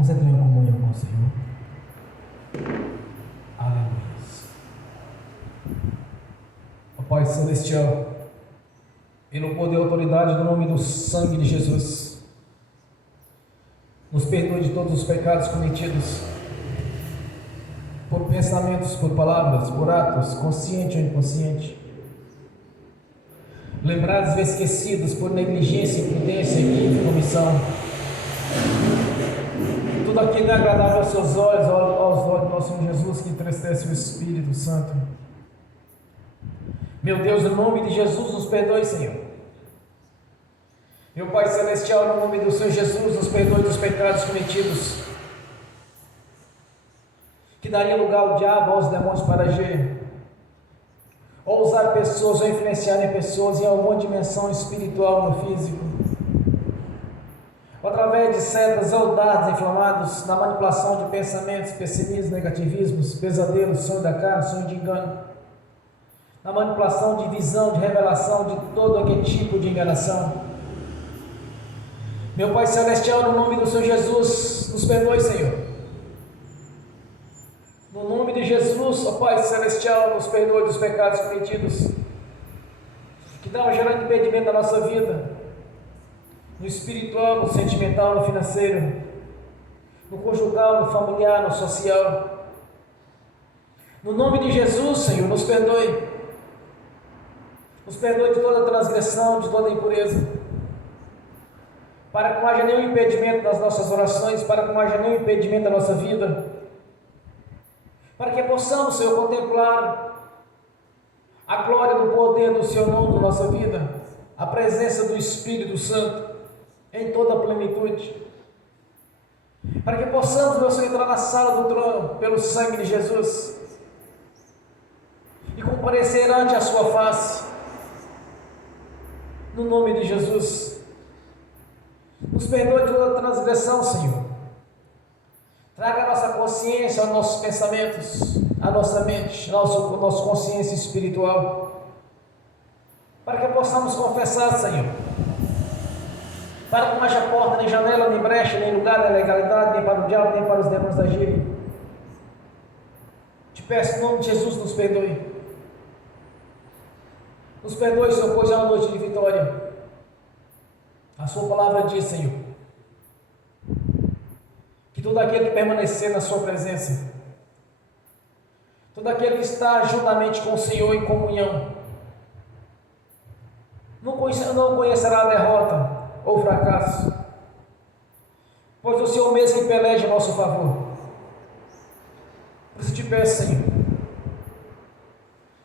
Vamos entrar em comunhão com o Senhor. Aleluia. Ó Pai Celestial, pelo poder e autoridade do nome do sangue de Jesus, nos perdoe de todos os pecados cometidos, por pensamentos, por palavras, por atos, consciente ou inconsciente, lembrados ou esquecidos por negligência, imprudência, equívoco, omissão. Tudo aquilo é agradável aos seus olhos, aos olhos do nosso Senhor Jesus, que entristece o Espírito Santo. Meu Deus, no nome de Jesus, nos perdoe, Senhor. Meu Pai Celestial, no nome do Senhor Jesus, nos perdoe dos pecados cometidos, que daria lugar ao diabo, aos demônios para agir, ou usar pessoas, ou influenciarem pessoas em alguma dimensão espiritual no físico, ou através de setas ou dardos inflamados, na manipulação de pensamentos, pessimismos, negativismos, pesadelos, sonho da carne, sonho de engano, na manipulação de visão, de revelação, de todo aquele tipo de enganação. Meu Pai Celestial, no nome do Senhor Jesus, nos perdoe, Senhor. No nome de Jesus, ó Pai Celestial, nos perdoe dos pecados cometidos, que estavam gerando impedimento na nossa vida, no espiritual, no sentimental, no financeiro, no conjugal, no familiar, no social. No nome de Jesus, Senhor, nos perdoe. Nos perdoe de toda transgressão, de toda impureza, para que não haja nenhum impedimento das nossas orações, para que não haja nenhum impedimento da nossa vida, para que possamos, Senhor, contemplar a glória do poder do Seu nome na nossa vida, a presença do Espírito Santo em toda a plenitude, para que possamos, meu Senhor, entrar na sala do trono pelo sangue de Jesus e comparecer ante a Sua face, no nome de Jesus. Nos perdoe de toda transgressão, Senhor. Traga a nossa consciência, aos nossos pensamentos, a nossa mente, a nossa consciência espiritual, para que possamos confessar, Senhor, para que não haja porta, nem janela, nem brecha, nem lugar, nem legalidade, nem para o diabo, nem para os demônios agirem. Te peço, em nome de Jesus, nos perdoe. Nos perdoe, Senhor, pois é uma noite de vitória. A Sua palavra diz, Senhor, que todo aquele que permanecer na Sua presença, todo aquele que está juntamente com o Senhor em comunhão, não conhecerá a derrota ou fracasso, pois o Senhor mesmo que peleja em nosso favor. Por isso te peço, Senhor,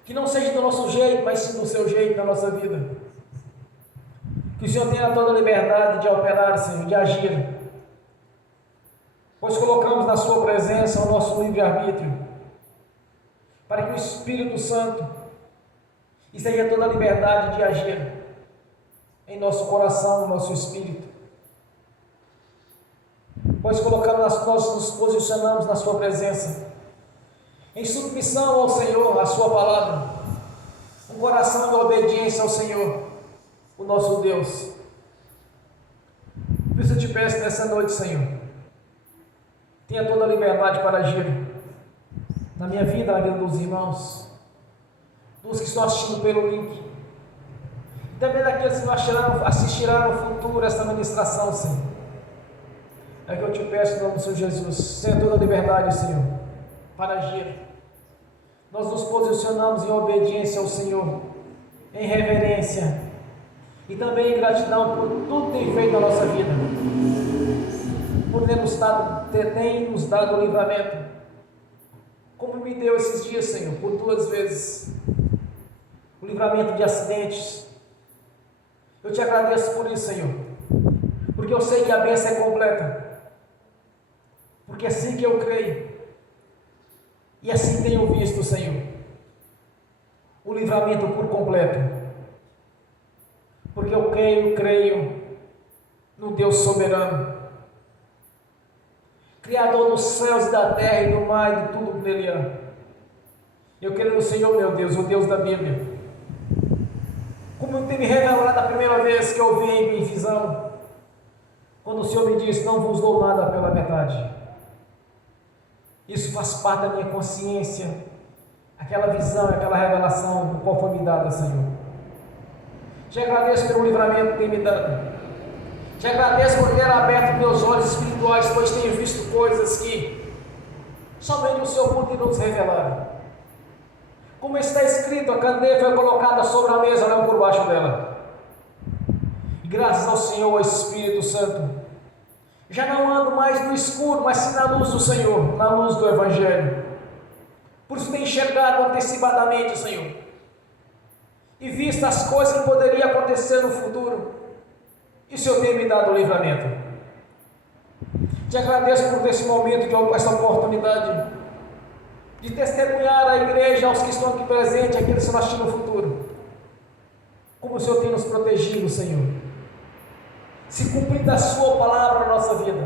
que não seja do nosso jeito, mas sim do Seu jeito na nossa vida, que o Senhor tenha toda a liberdade de operar, Senhor, de agir, pois colocamos na Sua presença o nosso livre-arbítrio, para que o Espírito Santo esteja toda a liberdade de agir em nosso coração, no nosso espírito, pois colocamos, nós nos posicionamos na Sua presença, em submissão ao Senhor, à Sua palavra, um coração de obediência ao Senhor, o nosso Deus. Por isso eu te peço nessa noite, Senhor, tenha toda a liberdade para agir na minha vida, na vida dos irmãos, dos que estão assistindo pelo link, e também daqueles que assistirão no futuro esta ministração, Senhor. É que eu te peço em nome do Senhor Jesus, tenha toda a liberdade, Senhor, para agir. Nós nos posicionamos em obediência ao Senhor, em reverência e também em gratidão por tudo que tem feito na nossa vida, por ter nos dado o livramento, como me deu esses dias, Senhor, por 2 vezes, o livramento de acidentes. Eu te agradeço por isso, Senhor, porque eu sei que a bênção é completa, porque é assim que eu creio, e assim tenho visto, Senhor, o livramento por completo, porque eu creio no Deus soberano, Criador dos céus e da terra e do mar e de tudo que nele há. Eu creio no Senhor, meu Deus, o Deus da Bíblia, como tem me revelado a primeira vez que eu vi em visão, quando o Senhor me diz: não vos dou nada pela metade. Isso faz parte da minha consciência, aquela visão, aquela revelação do qual foi me dada, Senhor. Te agradeço pelo livramento que tem me dado. Te agradeço por ter aberto meus olhos espirituais, pois tenho visto coisas que somente o Senhor pode nos revelar. Como está escrito, a candeia foi colocada sobre a mesa, não por baixo dela. E graças ao Senhor, ao Espírito Santo, já não ando mais no escuro, mas sim na luz do Senhor, na luz do Evangelho. Por isso tenho enxergado antecipadamente, Senhor, e visto as coisas que poderiam acontecer no futuro, e o Senhor tem me dado o livramento. Te agradeço por esse momento, por essa oportunidade de testemunhar à igreja, aos que estão aqui presentes, aqueles que estão assistindo no futuro, como o Senhor tem nos protegido, Senhor, se cumprindo a sua palavra na nossa vida.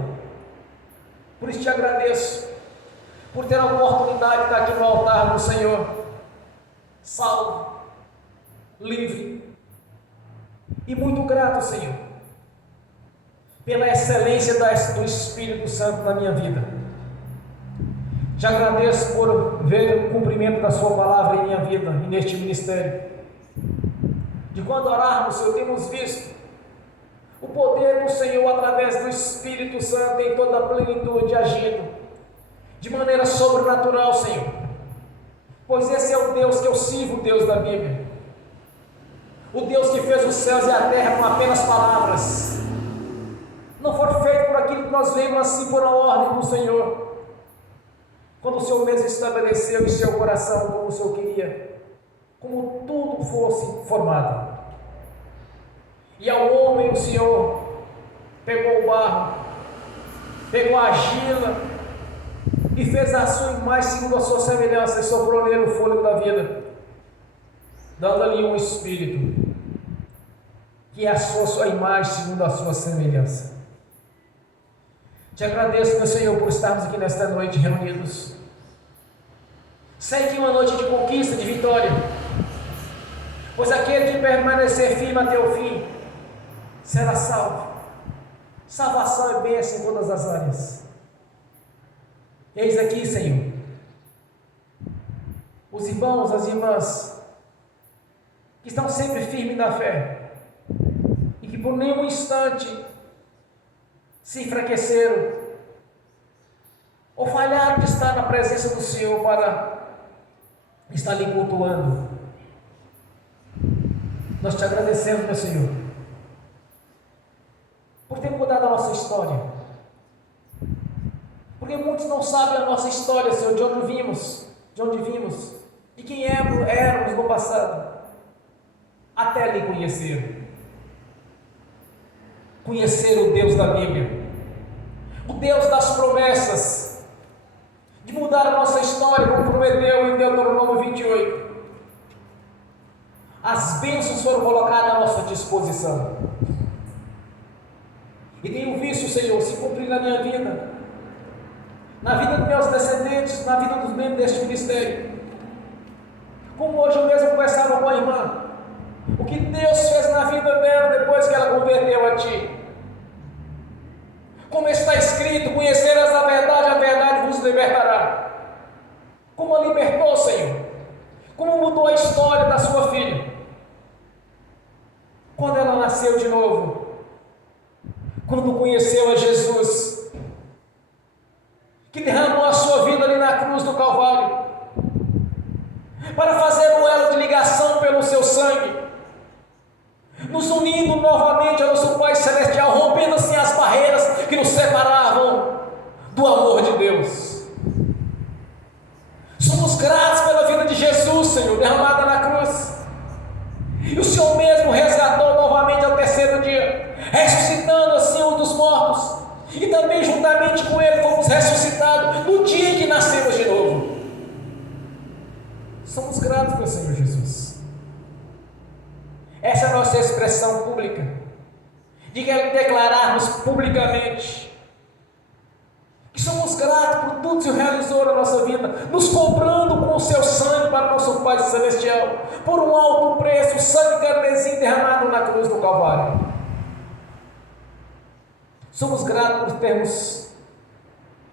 Por isso te agradeço por ter a oportunidade de estar aqui no altar do Senhor, salvo, livre e muito grato, Senhor, pela excelência do Espírito Santo na minha vida. Te agradeço por ver o cumprimento da sua palavra em minha vida e neste ministério. De quando orarmos, Senhor, temos visto o poder do Senhor através do Espírito Santo em toda a plenitude agindo de maneira sobrenatural, Senhor, pois esse é o Deus que eu sirvo, o Deus da Bíblia, o Deus que fez os céus e a terra com apenas palavras. Não foi feito por aquilo que nós vemos, assim por a ordem do Senhor, quando o Senhor mesmo estabeleceu em seu coração como o Senhor queria, como tudo fosse formado. E ao homem o Senhor pegou o barro, pegou a argila e fez a sua imagem segundo a sua semelhança, e soprou nele o fôlego da vida, dando-lhe um espírito, que é a sua imagem segundo a sua semelhança. Te agradeço, meu Senhor, por estarmos aqui nesta noite reunidos. Sei que é uma noite de conquista, de vitória, pois aquele que permanecer firme até o fim será salvo. Salvação e bênção em todas as áreas. Eis aqui, Senhor, os irmãos, as irmãs que estão sempre firmes na fé e que por nenhum instante se enfraqueceram ou falharam de estar na presença do Senhor para estar lhe cultuando. Nós te agradecemos, meu Senhor, por ter mudado a nossa história. Porque muitos não sabem a nossa história, Senhor, de onde vimos e quem éramos no passado, até lhe conhecer o Deus da Bíblia, o Deus das promessas, de mudar a nossa história, como prometeu em Deuteronômio 28. As bênçãos foram colocadas à nossa disposição, e tenho visto, Senhor, se cumprir na minha vida, na vida dos meus descendentes, na vida dos membros deste ministério. Como hoje eu mesmo conversava com a irmã, o que Deus fez na vida dela depois que ela converteu a Ti. Como está escrito: conhecerás a verdade vos libertará. Como a libertou, Senhor, como mudou a história da sua filha, quando ela nasceu de novo, quando conheceu a Jesus, que derramou a sua vida ali na cruz do Calvário, para fazer um elo de ligação pelo seu sangue, nos unindo novamente ao nosso Pai Celestial, rompendo assim as barreiras que nos separavam do amor de Deus. Somos gratos pela vida de Jesus, Senhor, derramada na cruz, e o Senhor mesmo resgatou novamente ao terceiro dia, ressuscitando assim um dos mortos, e também juntamente com Ele fomos ressuscitados no dia que nascemos de novo. Somos gratos pelo Senhor Jesus. Essa é a nossa expressão pública, de declararmos publicamente que somos gratos por tudo que o Senhor realizou na nossa vida, nos comprando com o seu sangue para o nosso Pai Celestial, por um alto preço, o sangue carmesim derramado na cruz do Calvário. Somos gratos por termos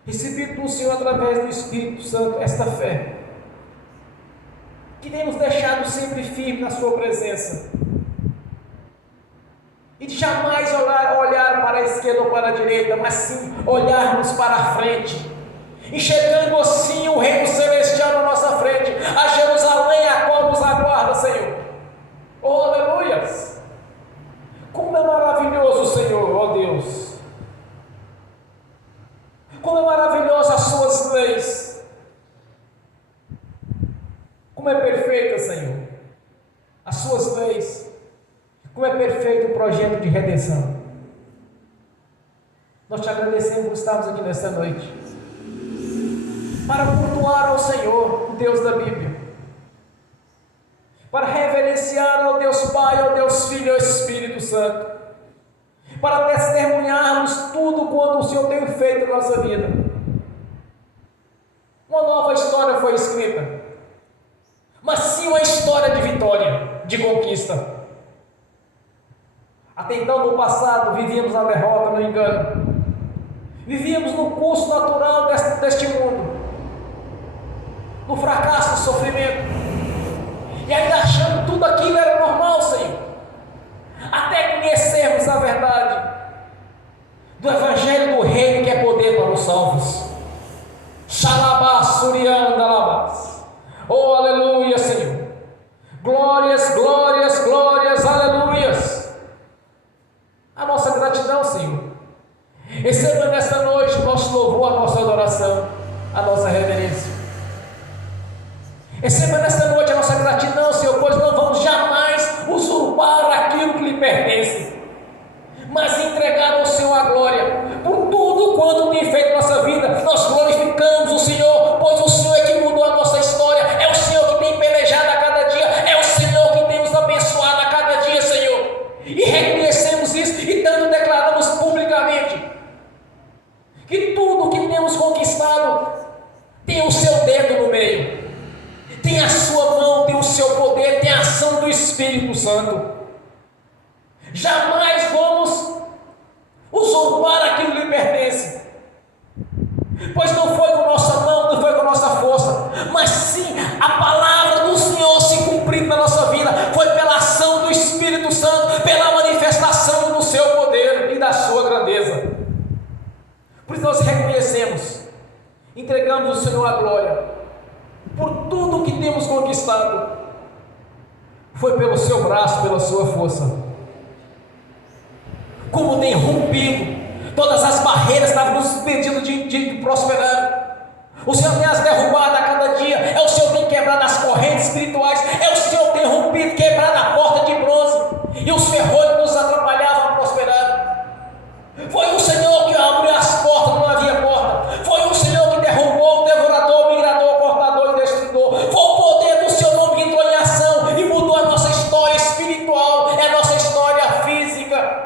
recebido do Senhor através do Espírito Santo esta fé, que tem nos deixado sempre firme na sua presença, e de jamais olhar para a esquerda ou para a direita, mas sim olharmos para a frente, enxergando assim o reino celestial na nossa frente, a Jerusalém a qual nos aguarda, Senhor. Oh, aleluias! Como é maravilhoso, Senhor, ó Deus! Como é maravilhosa as suas leis! Como é perfeita, Senhor, as suas leis! Como é perfeito o projeto de redenção! Nós te agradecemos por estarmos aqui nesta noite, para cultuar ao Senhor, o Deus da Bíblia, para reverenciar ao Deus Pai, ao Deus Filho e ao Espírito Santo, para testemunharmos tudo quanto o Senhor tem feito na nossa vida. Uma nova história foi escrita, mas sim uma história de vitória, de conquista. Até então, no passado, vivíamos na derrota, no engano, vivíamos no curso natural deste mundo, no fracasso, no sofrimento, e ainda achando tudo aquilo era normal, Senhor, até conhecermos a verdade do Evangelho do Reino, que é poder para os salvos. Xalabá, Suriandalabás. Oh, aleluia, Senhor. Glórias, glórias, glórias, aleluias. A nossa gratidão, Senhor. Receba nesta noite o nosso louvor, a nossa adoração, a nossa reverência. Receba nesta noite a nossa gratidão, Senhor, pois não vamos jamais usurpar aquilo que lhe pertence, mas entregar ao Senhor a glória por tudo quanto tem feito na nossa vida. Nós glorificamos o Senhor, pois o Senhor é que mudou a nossa história, é o Senhor que tem pelejado a cada dia, é o Senhor que tem nos abençoado a cada dia, Senhor, e reconhecemos isso e tanto declaramos publicamente que tudo que temos conquistado tem o seu dedo no meio, tem a sua mão, tem o seu poder, tem a ação do Espírito Santo. Jamais vamos usurpar aquilo que lhe pertence, pois não foi com nossa mão, não foi com nossa força, mas sim a palavra do Senhor se cumprindo na nossa vida, foi pela ação do Espírito Santo, pela manifestação do seu poder e da sua grandeza. Por isso nós reconhecemos, entregamos ao Senhor a glória por tudo que temos conquistado. Foi pelo seu braço, pela sua força. Como tem rompido todas as barreiras que estavam nos impedindo de prosperar. O Senhor tem as derrubado a cada dia. É o Senhor que tem quebrado as correntes espirituais. É o Senhor que tem rompido, quebrado a porta de bronze e os ferrolhos que nos atrapalhavam a prosperar. Foi o Senhor que abriu as portas, não havia porta. Foi o Senhor que derrubou o devorador, o migrador, o cortador e o destruidor. Foi o poder do seu nome que entrou em ação e mudou a nossa história espiritual, é a nossa história física,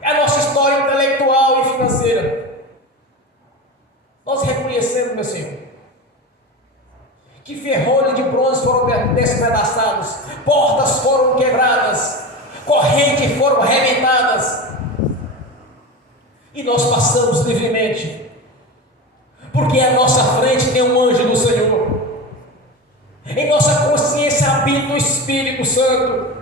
é a nossa história intelectual e financeira. Nós reconhecemos, meu Senhor, que ferrolhos de bronze foram despedaçados, portas foram quebradas, correntes foram arrebentadas, e nós passamos livremente, porque à nossa frente tem um anjo do Senhor, em nossa consciência habita o Espírito Santo,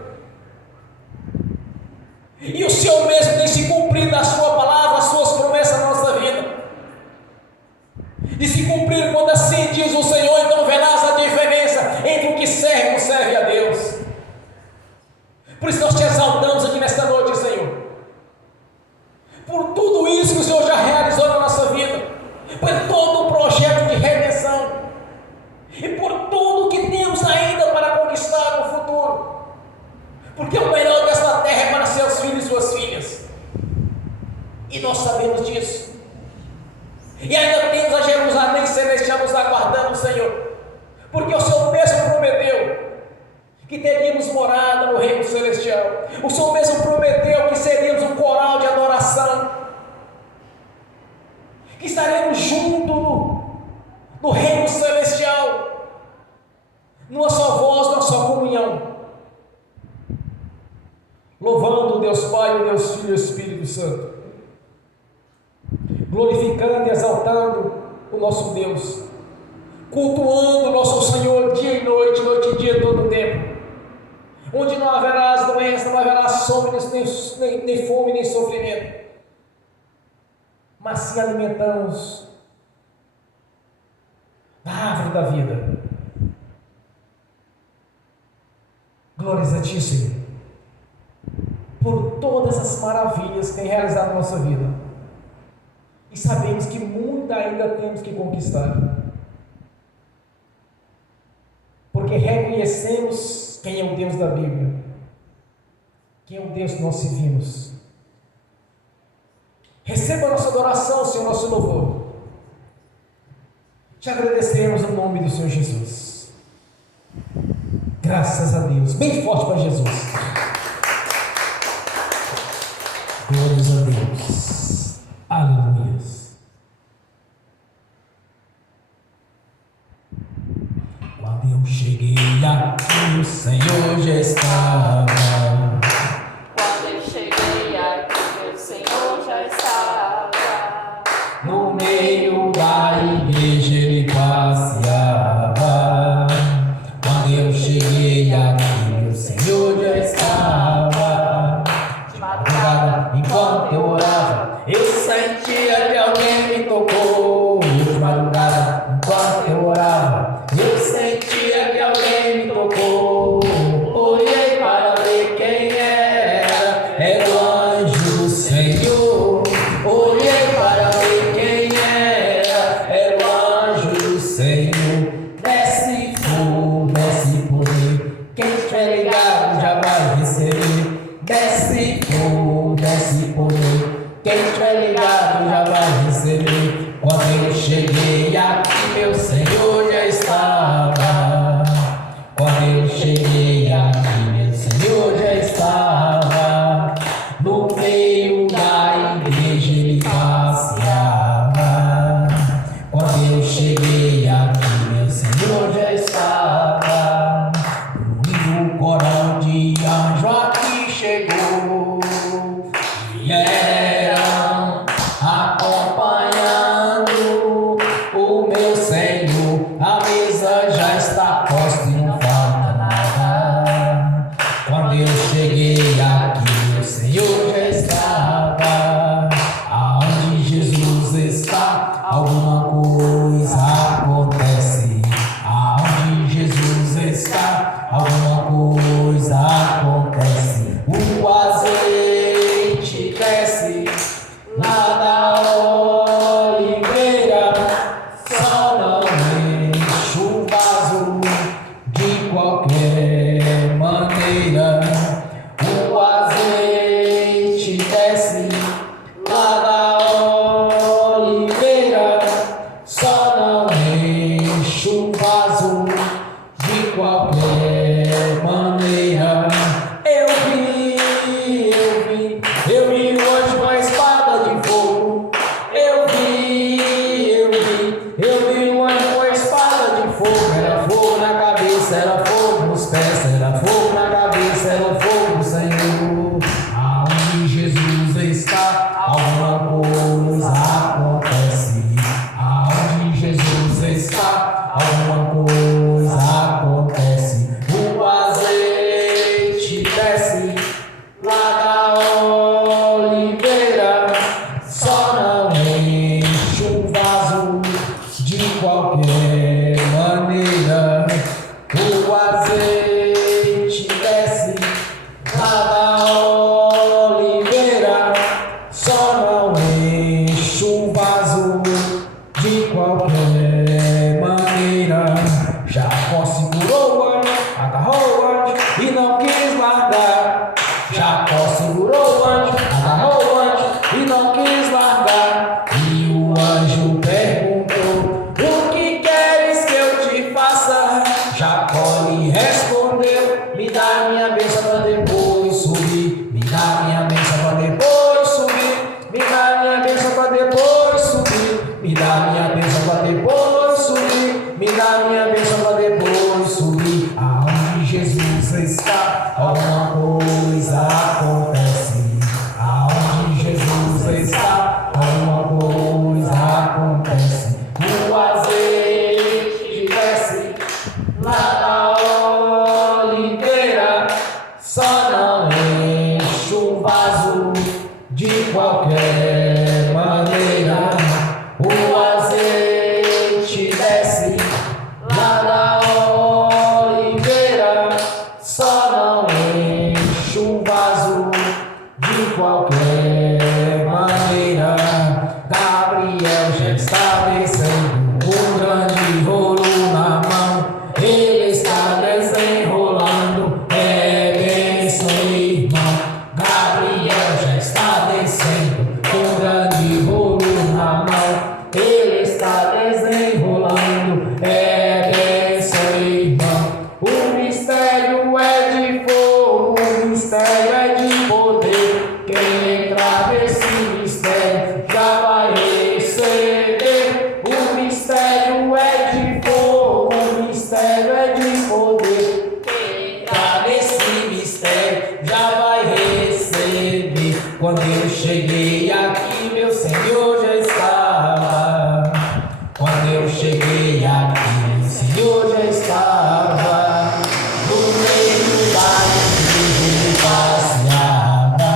e o Senhor mesmo tem se cumprido a sua palavra, as suas promessas na nossa vida, e se cumprir quando assim diz o Senhor, então verás a diferença entre o que serve e não serve a Deus. Por isso nós te exaltamos aqui nesta noite, Senhor, por tudo isso que o Senhor já realizou na nossa vida, por todo o projeto de redenção, e por tudo que temos ainda para conquistar no futuro, porque o melhor desta terra é para seus filhos e suas filhas, e nós sabemos disso, e ainda temos a Jerusalém celestial nos aguardando, Senhor, porque o Senhor mesmo prometeu que teríamos morada no reino celestial, o Senhor mesmo prometeu que seríamos um coral de adoração, que estaremos juntos no reino celestial, numa só voz, numa só comunhão, louvando o Deus Pai, o Deus Filho e o Espírito Santo. glorificando e exaltando o nosso Deus, cultuando o nosso Senhor dia e noite, noite e dia, todo o tempo, onde não haverá as doenças, não haverá sombra, nem fome, nem sofrimento, mas se alimentamos da árvore da vida. Glórias a Ti, Senhor, por todas as maravilhas que tem realizado na nossa vida, e sabemos que muito ainda temos que conquistar, porque reconhecemos quem é o Deus da Bíblia, quem é o Deus que nós servimos. Receba a nossa adoração, Senhor, nosso louvor. Te agradecemos no nome do Senhor Jesus. Graças a Deus. Bem forte para Jesus. Glórias a Deus. Aleluia. Quando eu cheguei aqui, o Senhor já estava. Quando eu cheguei aqui, o Senhor já estava. No meio da igreja ele passeava. Quando eu cheguei aqui, o Senhor já estava. De madrugada, enquanto eu orava, eu sentia que alguém me tocou. De madrugada, enquanto eu orava, eu sentia que alguém me tocou. Olhei para ver quem era o anjo do Senhor. Olhei para ver quem era o anjo do Senhor. Desce fogo, desce poder, quem estiver ligado já vai receber. Desce fogo, desce poder, quem estiver ligado já vai receber. Quando eu cheguei aqui, meu Senhor já estava. Quando eu cheguei aqui, meu Senhor já estava. No meio da igreja ele passeava. Quando eu cheguei aqui, meu Senhor já estava. O coral de anjo aqui chegou. Vieram acompanhando o meu Senhor. A mesa já está posta e não falta nada. Quando eu cheguei aqui, o Senhor já estava. Aonde Jesus está, alguma coisa acontece. Aonde Jesus está, alguma coisa acontece. O azeite desce lá da oliveira, só não enche o vaso de qualquer maneira. O azeite desce lá da oliveira, só não enche o vaso de qualquer maneira. Eu vi o anjo com a espada de fogo. Eu vi o anjo com a espada de fogo. Era fogo na cabeça, era fogo nos pés, era fogo na cabeça, era fogo do Senhor. Aonde Jesus está, alguma coisa acontece. Aonde Jesus está, alguma coisa acontece. O azeite desce lá da oliveira, só não enche o vaso de qualquer maneira. O azeite desce lá da oliveira, só não enche o vaso de qualquer maneira. Jacó segurou o anjo, agarrou o anjo e não quis largar. Jacó segurou o anjo, agarrou o anjo e não quis largar. E o anjo perguntou: o que queres que eu te faça? Jacó lhe respondeu: me dá minha bênção para depois subir. Me dá minha bênção para depois subir. Me dá minha bênção para depois subir. Me dá minha bênção para depois subir. Me dá minha bênção para depois subir. Aonde Jesus está, alguma coisa acontece. Aonde Jesus está, alguma coisa já está descendo, um grande rolo na mão. Ele está desenrolando, bênção, irmão. Gabriel já está descendo, um grande rolo na mão. Ele está desenrolando, bênção, irmão. O mistério é de fogo, o mistério é de poder. Quem entrar nesse mistério já vai receber. O mistério é de fogo, o mistério é de poder. Quem entrar nesse mistério já vai receber. Quando eu cheguei aqui, meu Senhor já estava. Quando eu cheguei aqui, meu Senhor já estava. No meio da igreja passeava.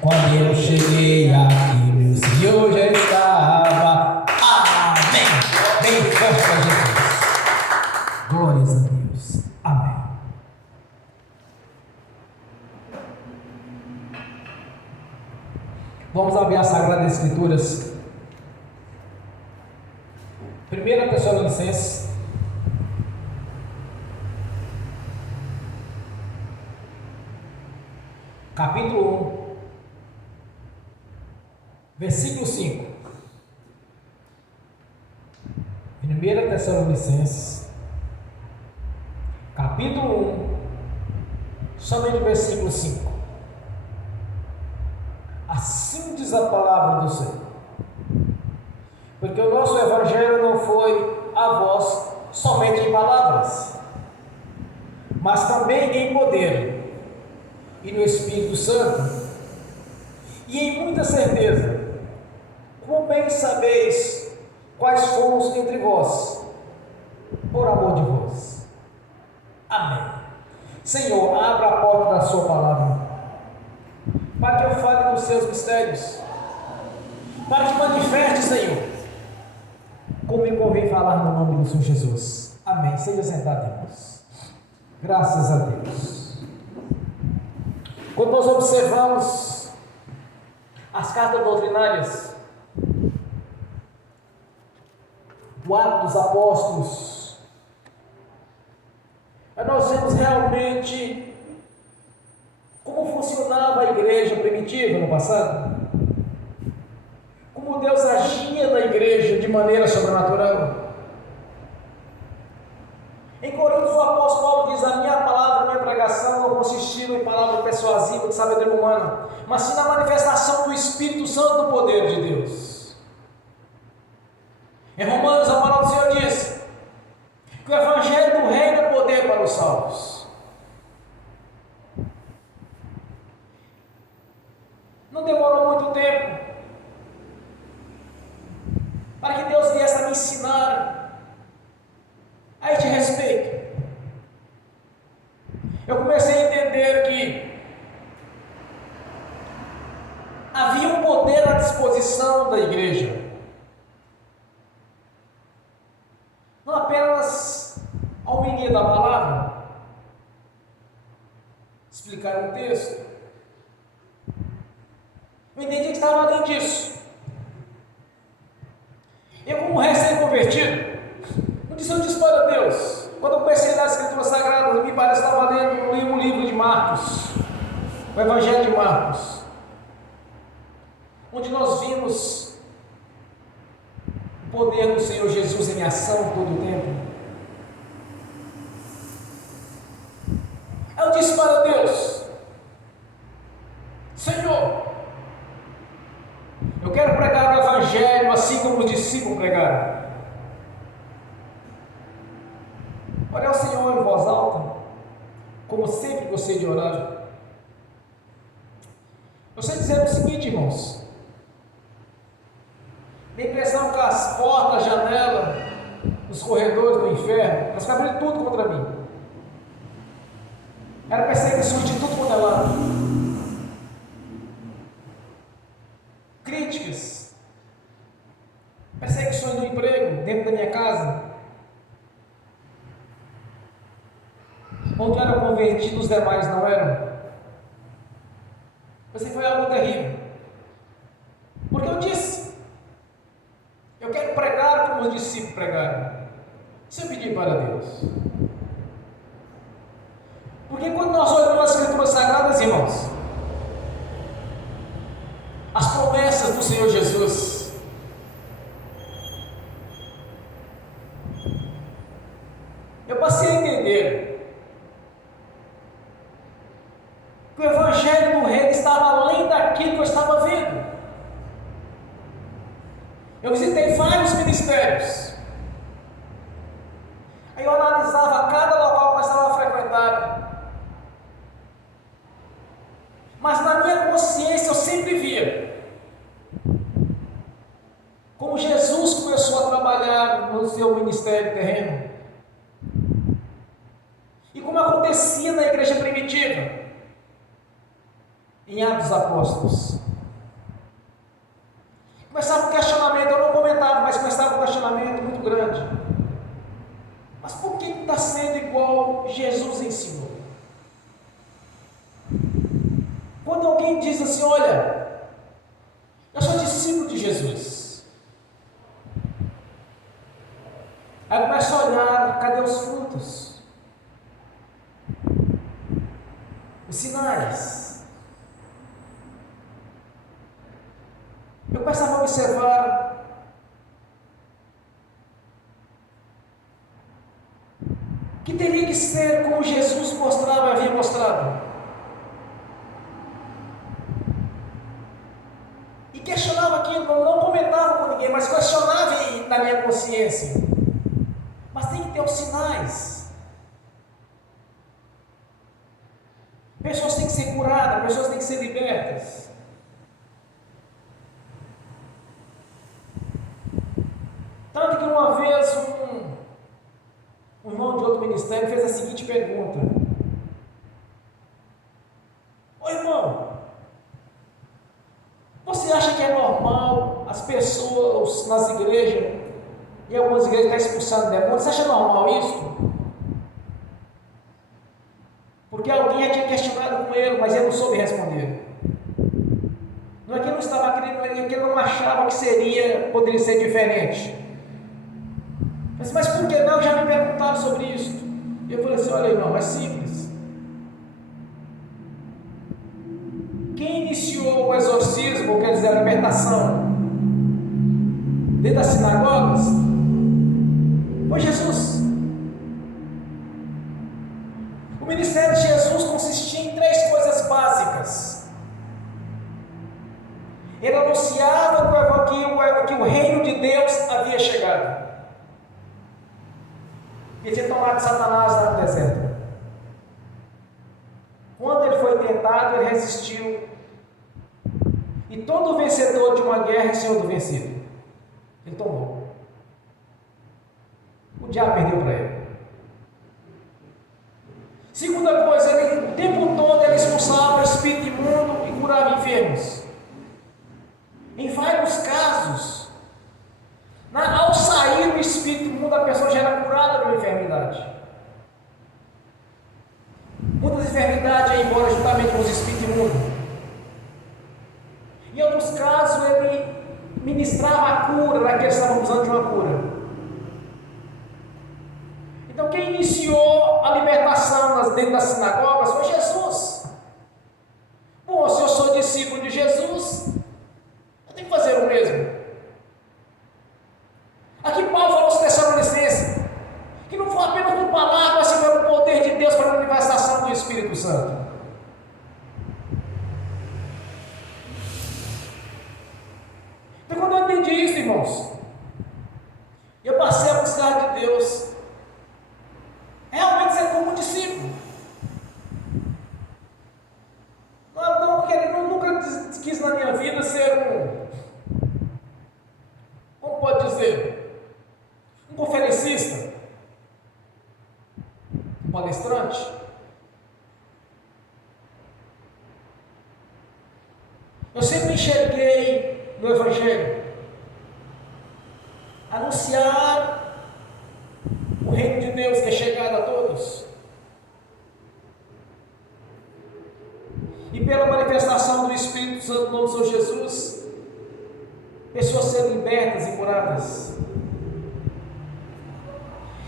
Quando eu cheguei aqui, meu Senhor já estava. Amém. Bem forte para Jesus. Glórias a Deus. Amém. Vamos abrir as Sagradas Escrituras. 1 Tessalonicenses, capítulo 1, versículo 5. 1 Tessalonicenses, capítulo 1, somente o versículo 5. Assim diz a palavra do Senhor. Porque o nosso Evangelho não foi a vós somente em palavras, mas também em poder e no Espírito Santo, e em muita certeza, como bem sabeis quais fomos entre vós, por amor de vós. Amém. Senhor, abra a porta da sua palavra, para que eu fale dos seus mistérios, para que manifeste, Senhor, como me convém falar no nome do Senhor Jesus. Amém. Seja sentado, irmãos. Graças a Deus. Quando nós observamos as cartas doutrinárias, o Atos dos Apóstolos, nós vemos realmente como funcionava a igreja primitiva no passado. Como Deus agia na igreja de maneira sobrenatural. Em Coríntios, o apóstolo Paulo diz: a minha palavra, a minha pregação não consistiu em palavra persuasiva de sabedoria humana, mas sim na manifestação do Espírito Santo do poder de Deus. Em Romanos, a palavra do Senhor diz que o Evangelho do Reino é poder para os salvos. Não demorou muito tempo para que Deus viesse a me ensinar a este respeito. Eu comecei a entender que havia um poder à disposição da igreja, não apenas a homilia da palavra, explicar um texto. Eu entendi que estava além disso. Eu, como recém-convertido, eu disse para Deus, quando eu comecei a ler as Escrituras Sagradas, me parece que estava lendo um livro de Marcos, o Evangelho de Marcos, onde nós vimos o poder do Senhor Jesus em ação todo o tempo. Eu disse para Deus: Senhor, eu quero pregar o Evangelho assim como os discípulos pregaram. Olha ao Senhor em voz alta, como sempre gostei de orar. Eu sei dizer o seguinte, irmãos: a impressão que as portas, a janela, os corredores do inferno, elas ficavam abrindo tudo contra mim. Era perseguição de tudo quanto é lado. Críticas, perseguições no emprego, dentro da minha casa. Onde eu era convertido, os demais não eram. Assim, foi algo terrível. Porque eu disse: quero pregar como os discípulos pregaram. Isso eu pedi para Deus. Porque quando nós olhamos as Escrituras Sagradas, irmãos, as promessas do Senhor Jesus, eu passei a entender que o Evangelho do Reino estava além daquilo que eu estava vendo. Eu visitei vários ministérios, aí eu analisava cada local que eu estava frequentando, mas na minha consciência eu sempre via como Jesus começou a trabalhar no seu ministério terreno e como acontecia na igreja primitiva, em Atos dos Apóstolos. Começava um questionamento, eu não comentava, mas começava um questionamento muito grande. Mas por que está sendo igual Jesus ensinou? Quando alguém diz assim, olha, eu sou discípulo de Jesus, aí começa a olhar, cadê os frutos? Os sinais. Eu começava a observar que teria que ser como Jesus mostrava e havia mostrado. E questionava aquilo, não comentava com ninguém, mas questionava na minha consciência. Mas tem que ter os sinais. Pessoas têm que ser curadas, pessoas têm que ser libertas. Tanto que uma vez um irmão de outro ministério fez a seguinte pergunta: ô irmão, você acha que é normal as pessoas nas igrejas, e algumas igrejas estão expulsando demônios, você acha normal isso? Porque alguém já tinha questionado com ele, mas ele não soube responder. Não é que ele não estava acreditando, é que ele não achava que poderia ser diferente. Mas por que não? Já me perguntaram sobre isso. E eu falei assim, olha irmão, é simples. Quem iniciou o exorcismo, quer dizer, a libertação, dentro das sinagogas, foi Jesus. O ministério de Jesus consistia em 3 coisas básicas. Ele anunciava que o reino de Deus havia chegado. Ele tinha tomado Satanás lá no deserto. Quando ele foi tentado, ele resistiu. E todo vencedor de uma guerra é senhor do vencido. Ele tomou. O diabo perdeu para ele. Segunda coisa, o tempo todo ele expulsava o espírito imundo e curava enfermos. Em vários casos, ao sair do espírito imundo, a pessoa já era curada de uma enfermidade. Muitas enfermidades iam embora juntamente com os espíritos imundos. Em outros casos, ele ministrava a cura daqueles que estavam usando de uma cura. Então, quem iniciou a libertação dentro das sinagogas foi Jesus. Bom, se eu sou discípulo de Jesus, eu tenho que fazer o mesmo. Aqui Paulo falou aos Tessalonicenses que não foi apenas por palavra, mas sim pelo poder de Deus para a manifestação do Espírito Santo. Então, quando eu entendi isso, irmãos, eu passei a buscar de Deus realmente ser como um discípulo. Não, porque eu nunca quis na minha vida ser como pode dizer, um conferencista, um palestrante. Eu sempre enxerguei no Evangelho anunciar o reino de Deus que é chegado a todos. E pela manifestação do Espírito Santo no nome do Senhor Jesus, pessoas serem libertas e curadas.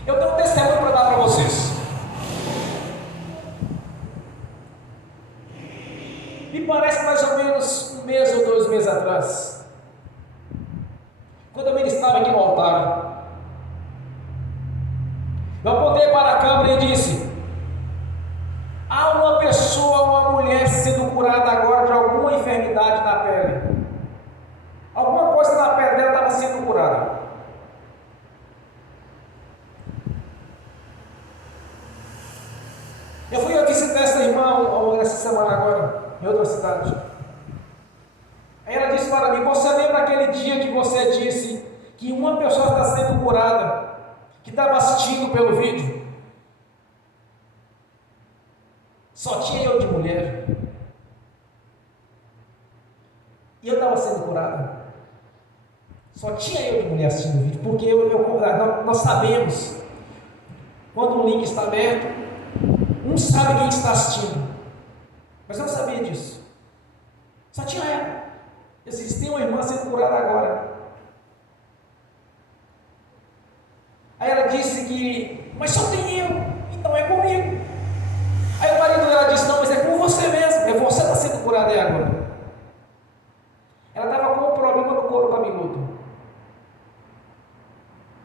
Eu tenho um testemunho para dar para vocês. Me parece mais ou menos 1 mês ou 2 meses atrás, quando eu ministrava aqui no altar, eu apontei para a câmera e disse: há uma pessoa, uma mulher sendo curada agora de alguma enfermidade na pele. Alguma coisa na pele dela estava sendo curada. Eu fui visitar essa irmã essa semana agora, em outra cidade. Aí ela disse para mim: você lembra aquele dia que você disse que uma pessoa está sendo curada, que estava assistindo pelo vídeo? Só tinha eu de mulher. E eu estava sendo curada. Só tinha eu de mulher assistindo o vídeo, porque nós sabemos, quando um link está aberto, um sabe quem está assistindo, mas eu não sabia disso. Só tinha ela. Eu disse: tem uma irmã sendo curada agora. Aí ela disse que, mas só tem eu, então é comigo. Aí o marido dela disse: não, mas é com você mesmo, é você que está sendo curada aí agora. Ela estava com um problema no couro cabeludo.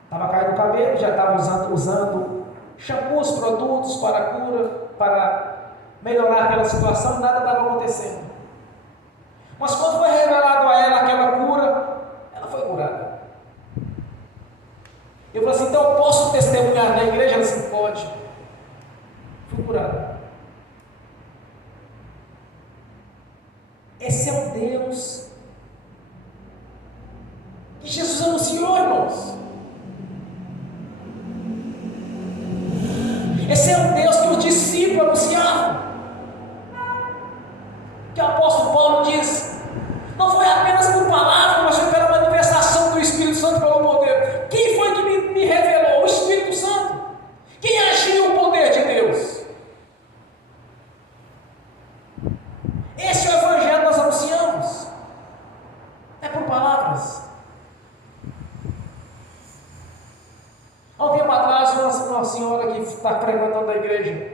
Estava caindo o cabelo, já estava usando shampoos, produtos para a cura, para melhorar aquela situação, nada estava acontecendo. Mas quando foi revelado a ela aquela cura, ela foi curada. Eu falei assim: então eu posso testemunhar na igreja? Ela disse: pode. Fui curada. Esse é o Deus que Jesus anunciou, irmãos. Esse é o Deus que os discípulos anunciavam, que o apóstolo Paulo diz: não foi apenas por palavra, mas foi pela manifestação do Espírito Santo, pelo poder. Quem foi que me revelou? O Espírito Santo. Quem agiu o poder de Deus? Esse é o evangelho que nós anunciamos. É por palavras. Há um tempo atrás, uma senhora que está frequentando a igreja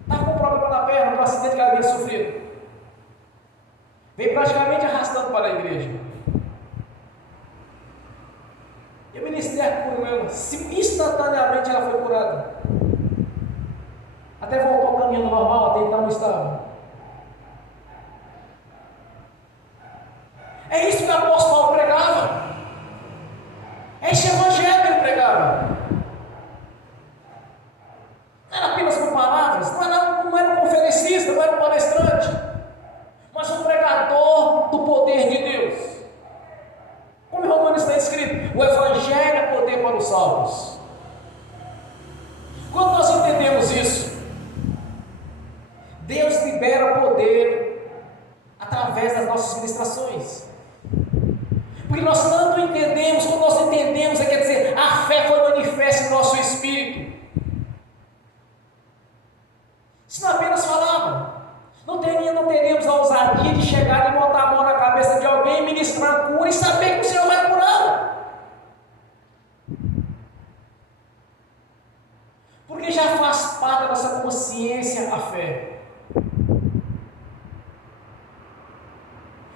estava com um problema na perna, um acidente que ela havia sofrido. Veio praticamente arrastando para a igreja. Eu ministrei a cura com ela. Instantaneamente ela foi curada. Até voltou ao caminho normal, até então não estava. É isso que o apóstolo Paulo pregava. É esse evangelho que ele pregava. Não era apenas com palavras, não era um conferencista, não era um palestrante, mas um pregador do poder de Deus. Como em Romanos está escrito: o evangelho é poder para os salvos. Quando nós entendemos isso, Deus libera poder através das nossas ministrações. Porque nós tanto entendemos, quando nós entendemos, quer dizer, a fé foi manifesta em nosso espírito. Se não apenas falava, não teríamos a ousadia de chegar e botar a mão na cabeça de alguém, ministrar a cura e saber que o Senhor vai curar. Porque já faz parte da nossa consciência a fé.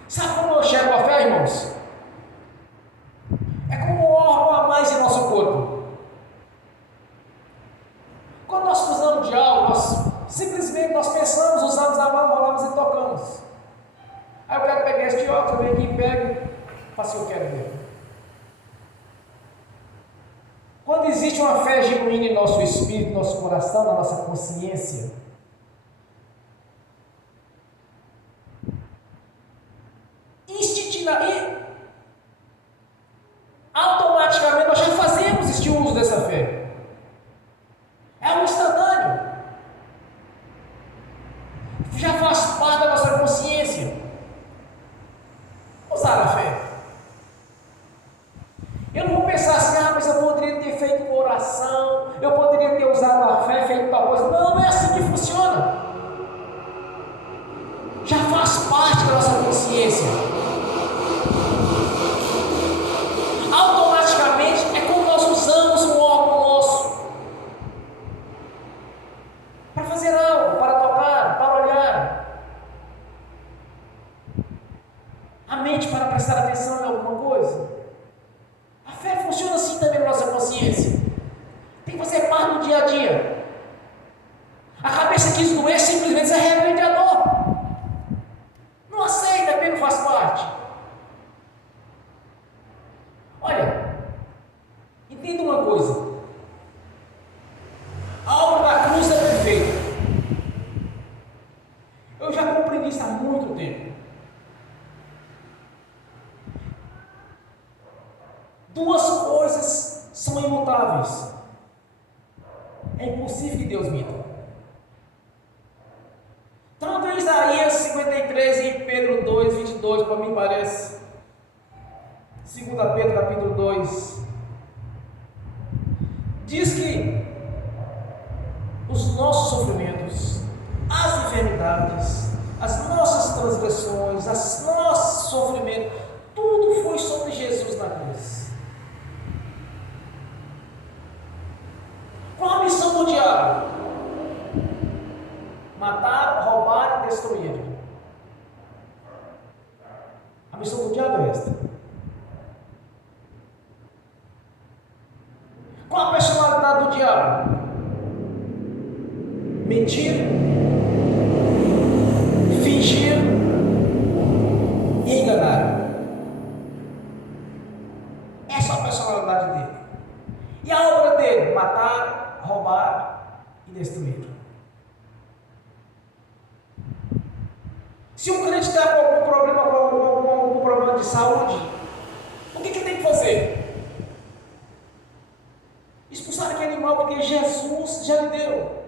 Sabe como eu enxergo a fé, irmãos? É como um órgão a mais em nosso corpo. Quando nós precisamos de algo, simplesmente nós pensamos, usamos a mão, rolamos e tocamos. Aí eu quero pegar este óculos, eu venho aqui e pego, faço o que eu quero ver. Quando existe uma fé genuína em nosso espírito, no nosso coração, na nossa consciência, automaticamente nós já fazemos este uso dessa fé. É um instantâneo. Já faz parte da nossa consciência usar a fé. Eu não vou pensar assim: mas eu poderia ter feito uma oração, eu poderia ter usado a fé, feito tal coisa. Não é assim que funciona. Já faz parte da nossa consciência. uma coisa: a obra da cruz é perfeita. Eu já compreendi isso há muito tempo. Duas coisas são imutáveis. É impossível que Deus minta. Tanto em Isaías 53 e em Pedro 2, 22, para mim parece. 2 Pedro capítulo 2. Diz que os nossos sofrimentos, as enfermidades, as nossas transgressões, os nossos sofrimentos, tudo foi sobre Jesus na cruz. Qual a missão do diabo? Matar, roubar e destruir. A missão do diabo é esta. Qual a personalidade do diabo? Mentir, fingir e enganar. Essa é a personalidade dele. E a obra dele? Matar, roubar e destruir. Se um crente está com algum problema, algum problema de saúde, o que tem que fazer? Expulsar aquele animal, porque Jesus já lhe deu.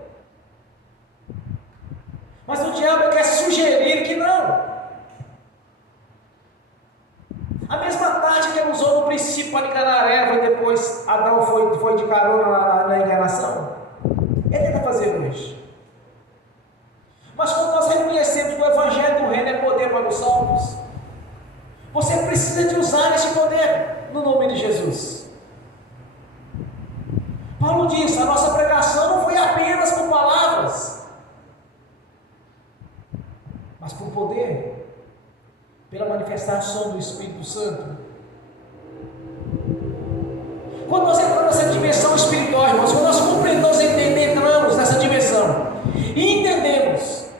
Mas o diabo quer sugerir que não. A mesma tática que ele usou no princípio para enganar Eva e depois Adão foi de carona na enganação, ele tenta fazer hoje. Mas quando nós reconhecemos que o Evangelho do Reino é poder para os salvos, você precisa de usar esse poder no nome de Jesus. Paulo diz: a nossa pregação não foi apenas com palavras, mas com poder, pela manifestação do Espírito Santo. Quando nós entramos nessa dimensão espiritual, irmãos, quando nós compreendemos, entramos nessa dimensão e entendemos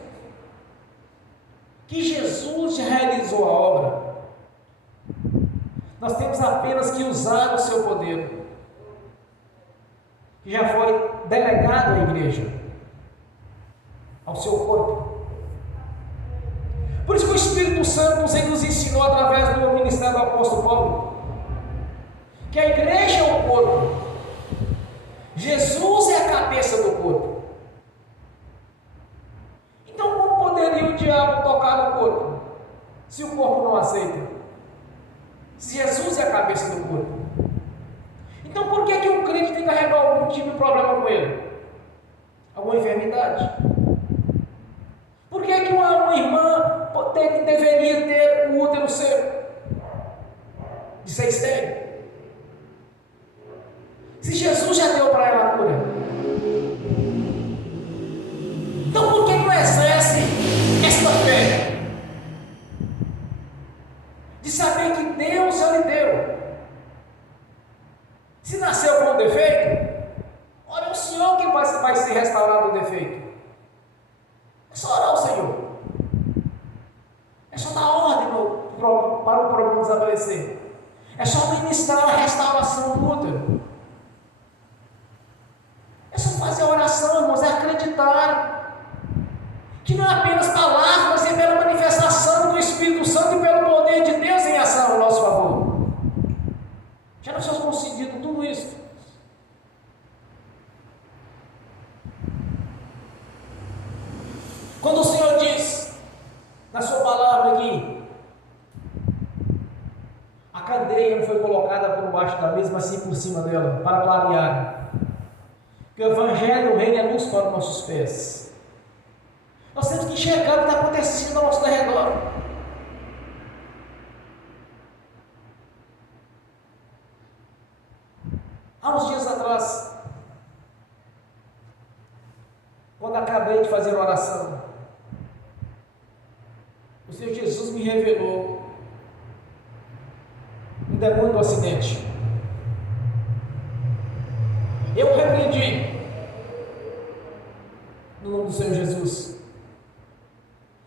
que Jesus já realizou a obra, nós temos apenas que usar o seu poder, que já foi delegado à igreja, ao seu corpo. Por isso que o Espírito Santo nos ensinou através do ministério do apóstolo Paulo, que a igreja é o corpo, Jesus é a cabeça do corpo. Então como poderia o diabo tocar no corpo, se o corpo não aceita? Se Jesus é a cabeça do corpo, então por que um crente tem que carregar algum tipo de problema com ele? Alguma enfermidade? Por que uma irmã deveria ter o útero seco? De ser estéril? Se Jesus já deu para ela a cura, então por que não exerce esta fé? De saber que Deus já lhe deu. Se nasceu com um defeito, ora, é o Senhor que vai ser restaurado o defeito. É só orar ao Senhor. É só dar ordem para o problema desaparecer. É só ministrar a restauração do útero. É só fazer a oração, irmãos, é acreditar que não é apenas palavras, mas é pela manifestação do Espírito Santo e pelo poder de Deus em ação ao nosso favor. Já nós temos conseguido tudo isso. Quando o Senhor diz na sua palavra aqui, a cadeia não foi colocada por baixo da mesa, mas sim por cima dela, para clarear. Que o Evangelho do Reino é luz para os nossos pés. Nós temos que enxergar o que está acontecendo ao nosso redor. Há uns dias atrás, quando acabei de fazer a oração, o Senhor Jesus me revelou um demônio do acidente. Eu repreendi no nome do Senhor Jesus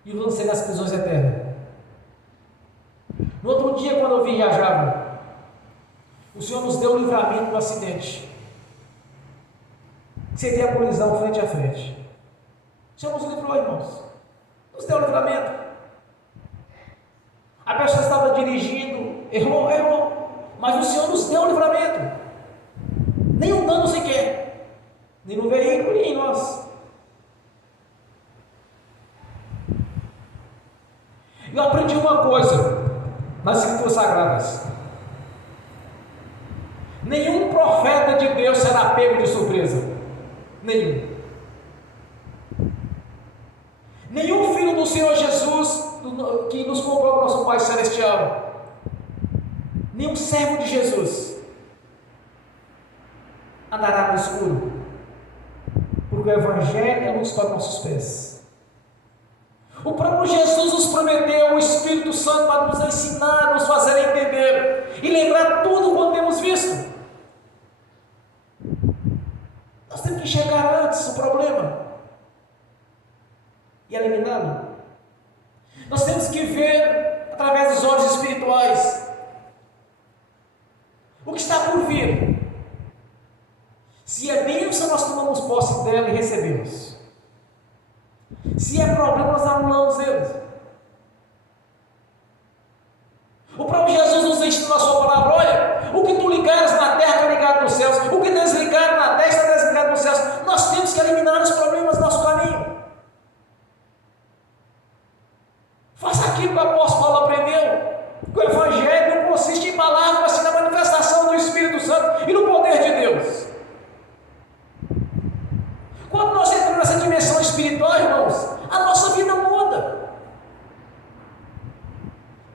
e o lancei nas prisões eternas. No outro dia, quando eu viajava, o Senhor nos deu o livramento do acidente. seria a colisão frente a frente. O Senhor nos livrou, irmãos. Nos deu livramento. A pessoa estava dirigindo, errou, mas o Senhor nos deu livramento. Nenhum dano sequer, nem no veículo, nem em nós. Eu aprendi uma coisa nas Escrituras Sagradas: nenhum profeta de Deus será pego de surpresa. Nenhum filho do Senhor Jesus, que nos comprou o nosso Pai Celestial, nenhum servo de Jesus andará no escuro, porque o Evangelho é luz para nossos pés. O próprio Jesus nos prometeu o Espírito Santo para nos ensinar, nos fazer entender e lembrar tudo quanto temos visto. Nós temos que enxergar antes o problema e eliminá-lo. Nós temos que ver através dos olhos espirituais o que está por vir. Se é bênção, nós tomamos posse dela e recebemos. Se é problema, nós anulamos eles. O próprio Jesus nos ensina na sua palavra: olha, o que tu ligares na terra está ligado nos céus, o que desligar na terra está desligado nos céus. Nós temos que eliminar os problemas do nosso caminho. Faça aquilo que o apóstolo Paulo aprendeu, que o Evangelho não consiste em palavras, mas sim na manifestação do Espírito Santo e no poder de Deus. Quando nós entramos nessa dimensão espiritual, irmãos, a nossa vida muda.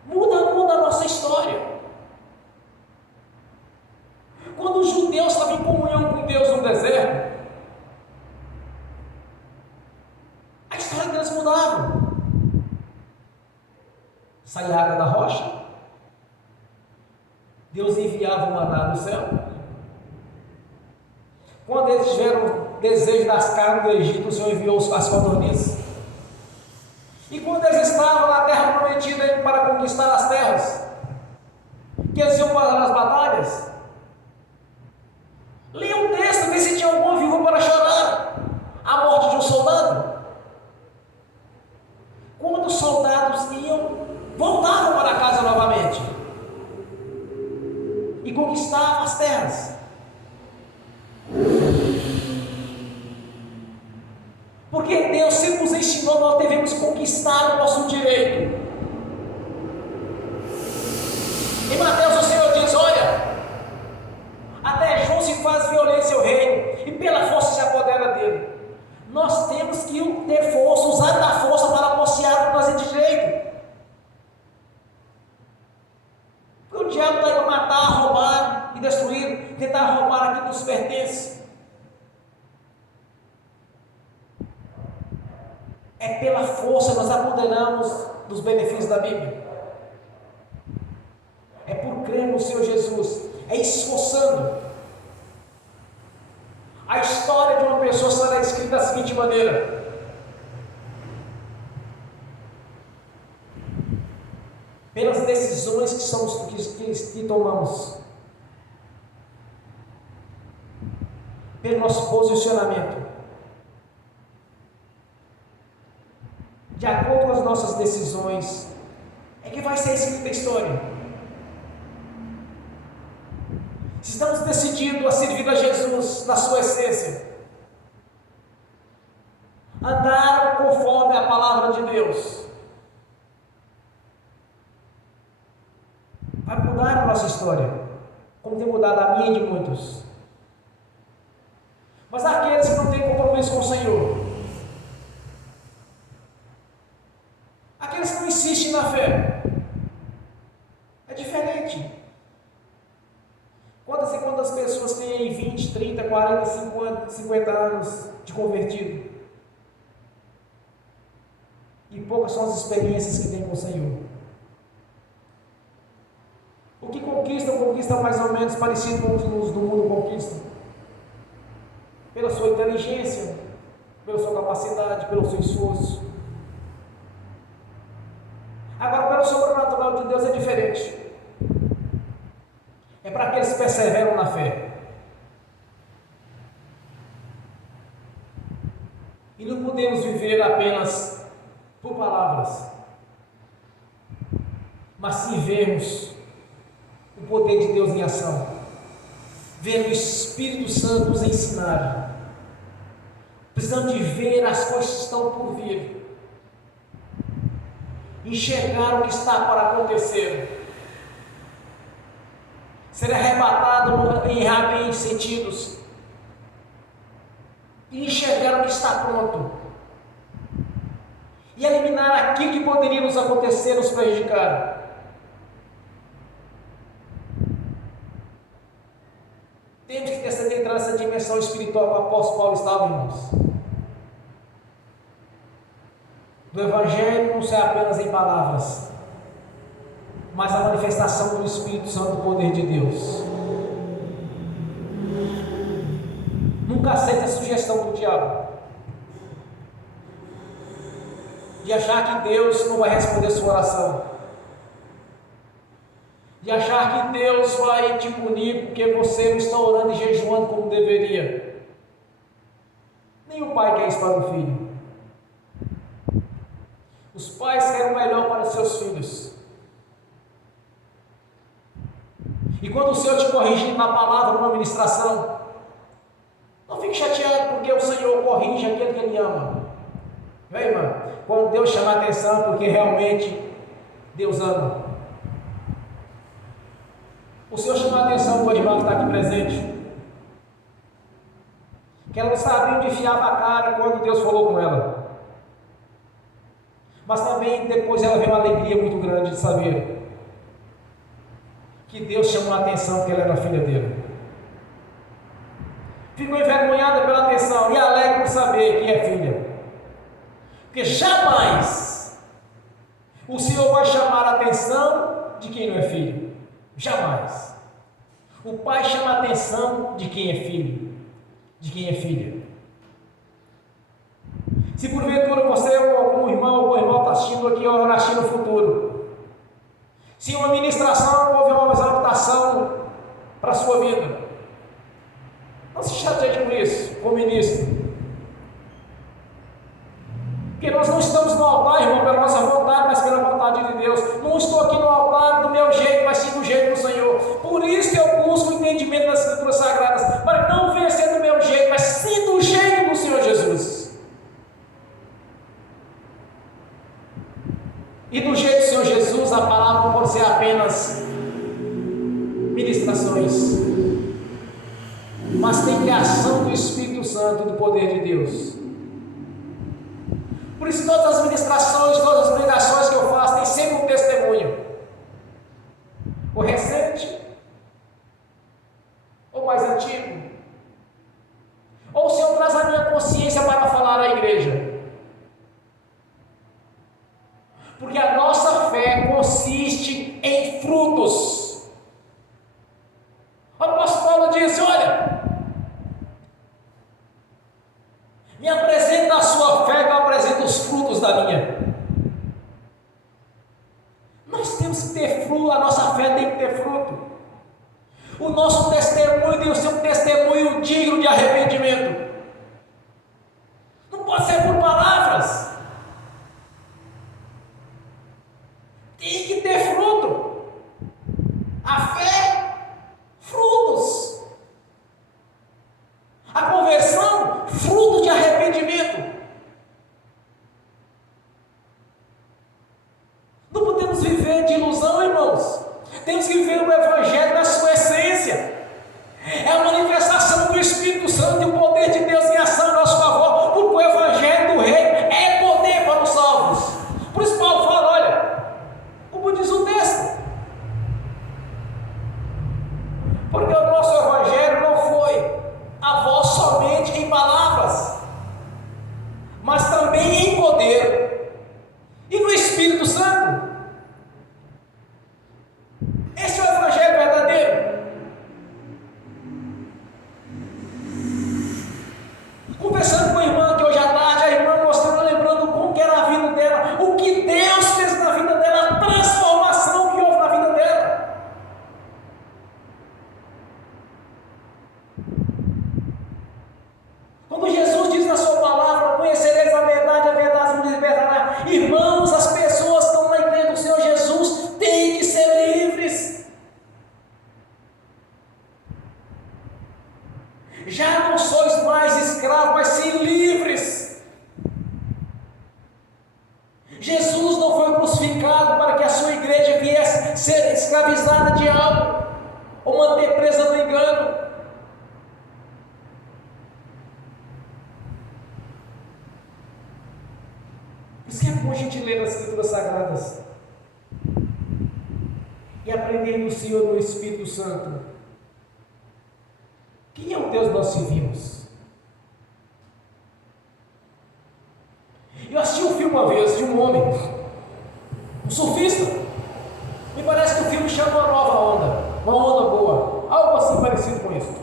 Muda a nossa história. Quando os judeus estavam em comunhão com Deus no deserto, a história deles mudava. Saía água da rocha, Deus enviava o maná do céu. Quando eles tiveram desejo das carnes do Egito, o Senhor enviou as codornizes. E quando eles estavam na terra prometida para conquistar as terras, que eles iam para as batalhas, leia um texto, vê se tinha algum vivo para chorar a morte de um soldado. Quando os soldados voltavam para casa novamente e conquistavam as terras. Porque Deus sempre nos ensinou, nós devemos conquistar o nosso direito. Em Mateus o Senhor diz: olha, até João se faz violência ao reino, e pela força se apodera dele. Nós temos que ter força, usar da força para posear o que nós é de direito. Porque o diabo está aí para matar, roubar e destruir, tentar roubar aquilo que nos pertence. É pela força que nós apoderamos dos benefícios da Bíblia. É por crer no Senhor Jesus, é esforçando. A história de uma pessoa será escrita da seguinte maneira: pelas decisões que tomamos, pelo nosso posicionamento. De acordo com as nossas decisões, é que vai ser escrita a história. Se estamos decididos a servir a Jesus na sua essência, andar conforme a palavra de Deus, vai mudar a nossa história, como tem mudado a minha e de muitos. Mas aqueles que não têm compromisso com o Senhor, aqueles que não insistem na fé, é diferente. Quantas pessoas têm aí 20, 30, 40, 50 anos de convertido? E poucas são as experiências que têm com o Senhor. O que conquista mais ou menos parecido com os do mundo conquistam. Pela sua inteligência, pela sua capacidade, pelo seu esforço. Agora, pelo sobrenatural de Deus é diferente. É para aqueles que perseveram na fé. apenas por palavras, mas sim vermos o poder de Deus em ação, ver o Espírito Santo nos ensinar. Precisamos de ver as coisas que estão por vir, enxergar o que está para acontecer, ser arrebatado em sentidos, e enxergar o que está pronto, e eliminar aquilo que poderia nos acontecer, nos prejudicar. Temos que entrar nessa dimensão espiritual que o apóstolo Paulo estava, irmãos. Do Evangelho não sai apenas em palavras, mas a manifestação do Espírito Santo, do poder de Deus. Nunca aceite a sugestão do diabo de achar que Deus não vai responder sua oração, de achar que Deus vai te punir porque você não está orando e jejuando como deveria. Nenhum pai quer isso para o filho. Os pais querem o melhor para os seus filhos. E quando o Senhor te corrigir na palavra, numa ministração, não fique chateado porque o Senhor corrige aquele que Ele ama. Vem, irmã, quando Deus chama a atenção, porque realmente Deus ama. O Senhor chamou a atenção para o irmão que está aqui presente, que ela não sabia onde enfiava a cara quando Deus falou com ela, mas também depois ela veio uma alegria muito grande de saber que Deus chamou a atenção porque ela era filha dele. Ficou envergonhada pela atenção e alegre por saber que é filha, porque jamais o Senhor vai chamar a atenção de quem não é filho. Jamais. O pai chama a atenção de quem é filho, de quem é filha. Se porventura você ou algum irmão está assistindo aqui ou assistindo no futuro, se uma ministração houve uma exaltação para a sua vida, não se chateie com isso, como ministro. Porque nós não estamos no altar, irmão, pela nossa vontade, mas pela vontade de Deus. Não estou aqui no altar do meu jeito, mas sim do jeito do Senhor. Por isso que eu busco o entendimento das Escrituras Sagradas, para não vencer do meu jeito, mas sim do jeito do Senhor Jesus. E do jeito do Senhor Jesus, a palavra não pode ser apenas ministrações, mas tem que ter a ação do Espírito Santo, do poder de Deus. Por isso todas as ministrações, todas as pregações que eu faço, tem sempre um testemunho, ou recente, ou mais antigo, ou o Senhor traz a minha consciência para falar à igreja. Porque a nossa fé consiste em frutos. O apóstolo Paulo disse: olha, me apresenta a sua fé, que eu apresento os frutos da minha. Nós temos que ter fruto, a nossa fé tem que ter fruto. O nosso testemunho tem que ser um testemunho digno de arrependimento. Não pode ser por palavras. Tem que ter fruto. A fé, frutos. A conversão, fruto de arrependimento. Não podemos viver de ilusão, irmãos. Temos que viver o Evangelho na sua essência. É a manifestação do Espírito Santo e o poder Já não sois mais escravos, mas sim livres. Jesus não foi crucificado para que a sua igreja viesse ser escravizada de algo, ou manter presa no engano. Por isso que é bom a gente ler as Escrituras Sagradas e aprender no Senhor, no Espírito Santo. Quem é o Deus que nós servimos? Eu assisti um filme uma vez de um homem, um surfista. Me parece que o filme chama Uma Nova Onda, uma onda boa, algo assim parecido com isso.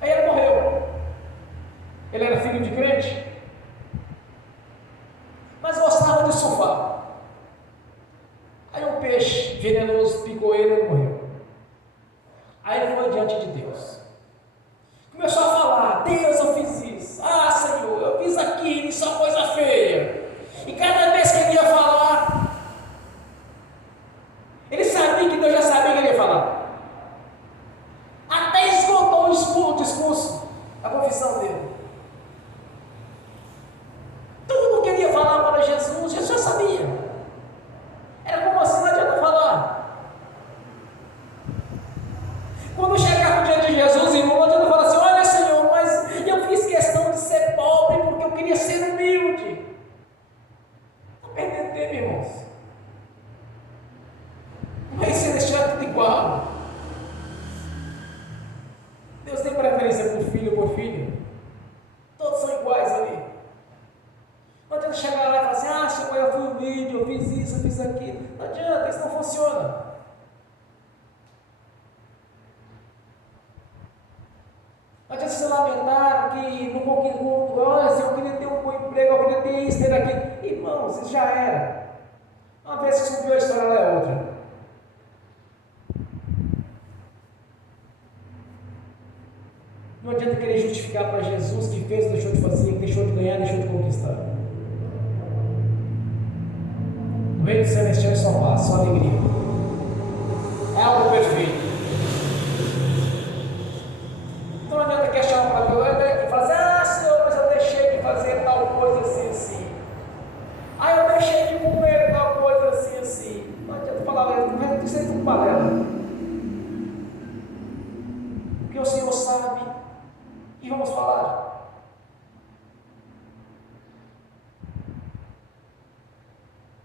Aí ele morreu. Ele era filho de crente, mas gostava de surfar. Aí um peixe venenoso picou ele e ele morreu. Aí ele foi diante de Deus. Começou a falar: Deus, eu fiz isso. Ah, Senhor, eu fiz aquilo, isso é uma coisa feia. E cada vez que ele ia falar, ele sabia que Deus já sabia que ele ia falar. Até esgotou o discurso, a confissão dele. Tudo que ele ia falar para Jesus, Jesus já sabia. Era como assim, não adianta falar. Quando chegava diante de Jesus, irmão, não adianta falar assim: olha, Senhor, mas eu fiz questão de ser pobre porque eu queria ser humilde. Está perdendo tempo, irmãos. O Rei Celestial é tudo igual. Deus tem preferência por filho ou por filho. Todos são iguais ali. Não adianta chegar lá e falar assim: ah, Senhor, eu fui humilde, eu fiz isso, eu fiz aquilo. Não adianta, isso não funciona. Não adianta se lamentar que não conquistou, olha, se eu queria ter um bom emprego, eu queria ter isso, ter aquilo. Irmãos, isso já era. Uma vez que subiu a história, ela é outra. Não adianta querer justificar para Jesus que fez, deixou de fazer, deixou de ganhar, deixou de conquistar. O reino celestial é só paz, só alegria. É algo perfeito. Então não adianta questionar para Deus e falar assim: ah, Senhor, mas eu deixei de fazer tal coisa assim, assim. Ah, eu deixei de comer tal coisa assim, assim. Não adianta falar, não isso é tudo balela. Porque o Senhor sabe e vamos falar.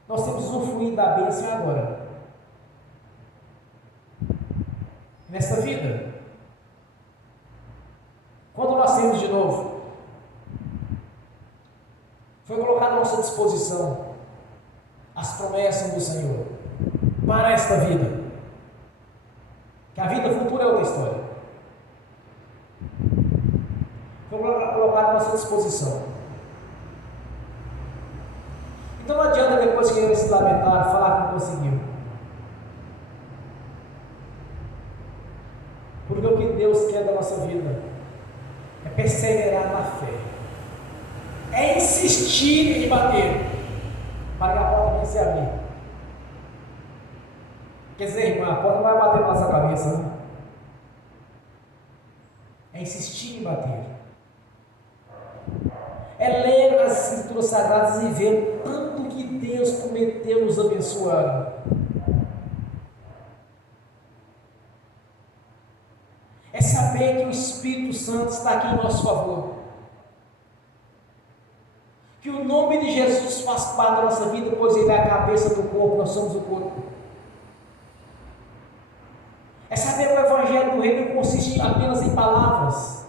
Nós temos usufruído da bênção agora, nesta vida. Quando nascemos de novo, foi colocado à nossa disposição as promessas do Senhor para esta vida, que a vida futura é outra história. Foi colocado à nossa disposição. Então não adianta depois que ele se lamentar, falar que não conseguiu. Porque o que Deus quer da nossa vida é perseverar na fé, é insistir em bater, para que a porta venha se abrir. Quer dizer, irmã, a porta não vai bater na nossa cabeça, né? É insistir em bater, é ler as Escrituras Sagradas e ver tanto que Deus prometeu nos abençoar. É saber que o Espírito Santo está aqui em nosso favor, que o nome de Jesus faz parte da nossa vida, pois Ele é a cabeça do corpo, nós somos o corpo. É saber que o Evangelho do Reino não consiste apenas em palavras,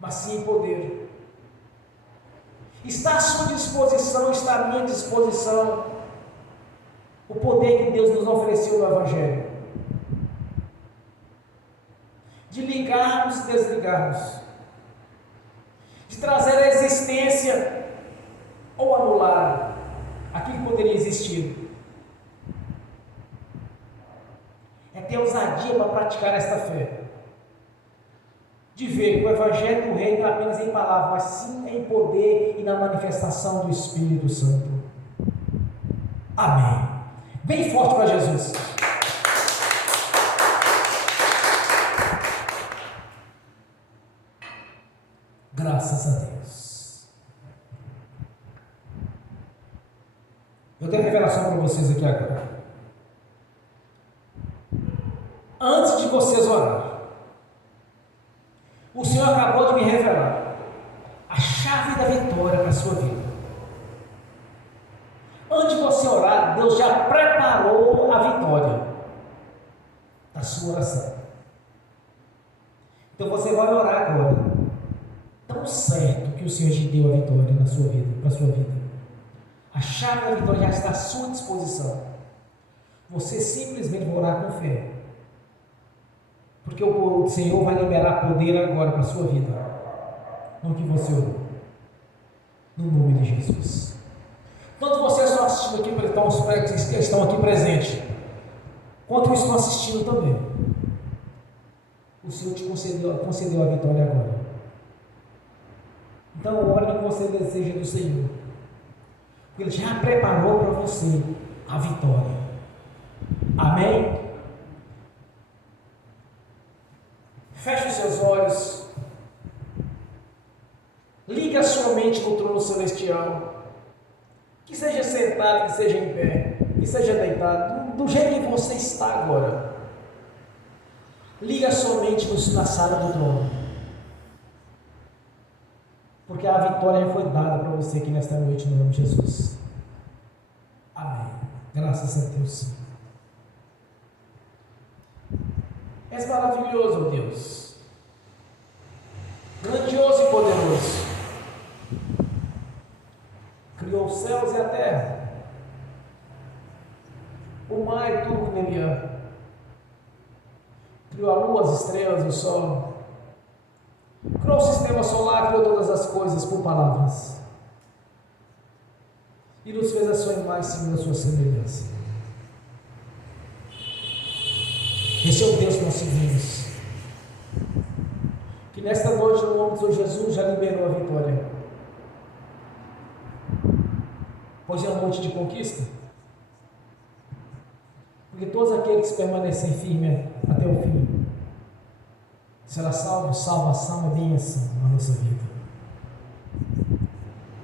mas sim em poder. Está à sua disposição, está à minha disposição o poder que Deus nos ofereceu no Evangelho, de ligarmos e desligarmos, de trazer à existência ou anular aquilo que poderia existir. É ter ousadia para praticar esta fé, de ver que o Evangelho do Reino não é apenas em palavras, mas sim em poder e na manifestação do Espírito Santo. Amém. Bem forte para Jesus. com vocês aqui agora. Antes de vocês orar, o Senhor acabou de me revelar a chave da vitória para a sua vida. Antes de você orar, Deus já preparou a vitória da sua oração. Então você vai orar agora, tão certo que o Senhor te deu a vitória na sua vida, para a sua vida. A chave da vitória já está à sua disposição. Você simplesmente vai orar com fé, porque o Senhor vai liberar poder agora para a sua vida, no que você orou, no nome de Jesus. Tanto vocês estão assistindo aqui, estão aqui presentes, quanto eu estou assistindo também, o Senhor te concedeu a vitória agora. Então ore no que você deseja do Senhor, porque Ele já preparou para você a vitória. Amém? Feche os seus olhos, liga a sua mente no trono celestial, que seja sentado, que seja em pé, que seja deitado, do jeito que você está agora. Liga a sua mente na sala do trono, porque a vitória já foi dada para você aqui nesta noite, no nome de Jesus. Amém. Graças a Deus. És maravilhoso, Deus, grandioso e poderoso. Criou os céus e a terra, o mar e tudo que nele há. Criou a lua, as estrelas, o sol. Criou o sistema solar, criou todas as coisas por palavras. E nos fez a sua imagem segundo a sua semelhança. Esse é o Deus que nós seguimos. Que nesta noite, no nome do Senhor Jesus, já liberou a vitória. Pois é uma noite de conquista. Porque todos aqueles que permanecem firmes até o fim será salvo, salvação e bênção na nossa vida.